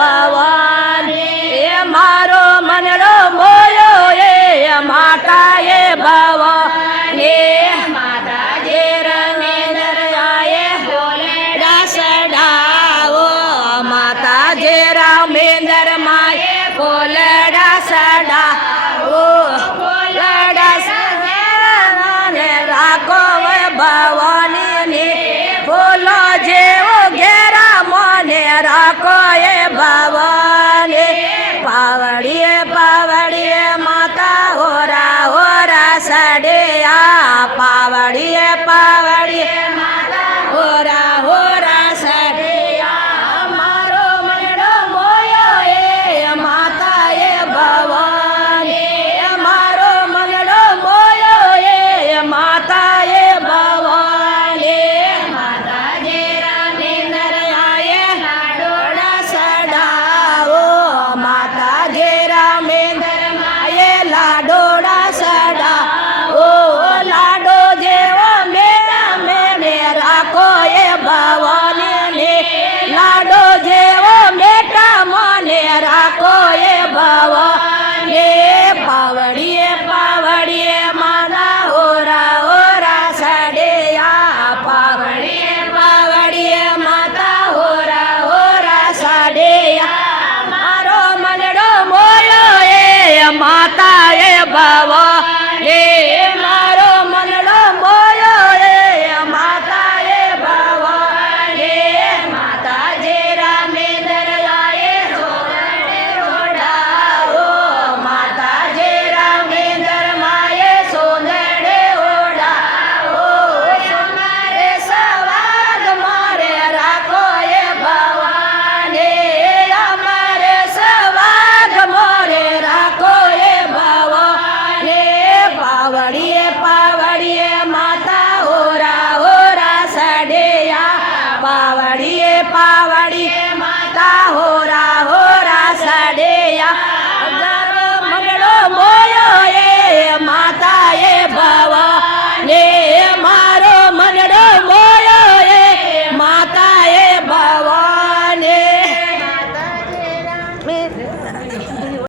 ભવાની મારો મનડો મોયો એ માતા એ ભવાની માતા જે રમેન્દ્ર આયે ફોલડા સડાવો માતા જે રામેન્દ્ર માએ ફોલડા સડાવો ફોલડા સડાને રાખો ભવાની ફૂલો જેવો ઘેરા મને રાખો એ ભવાની પાવડીએ પાવડીએ માતા હોરા હોરા સડ્યા પાવડીએ પાવડીએ માતા હોરા હોરા સડ્યા મારો મનડો મોયો એ માતા એ ભવાની મારો મનડો મોયો એ માતા એ ભવાની માતા જે રામેન્દ્ર આયે લાડોડા સડાવો માતા જે રામેન્દ્ર માએ લાડોડા સડાવો લાડો જેવો મેને રાખો એ ભવાની લાડો જેવો બેટા મને રાખો એ ભવાની પાવડીએ પાવડીએ માના હોરા હોરા સડ્યા પાવડીએ પાવડીએ માતા હોરા હોરા સડ્યા મારો મનડો મોયો એ માતા એ ભવા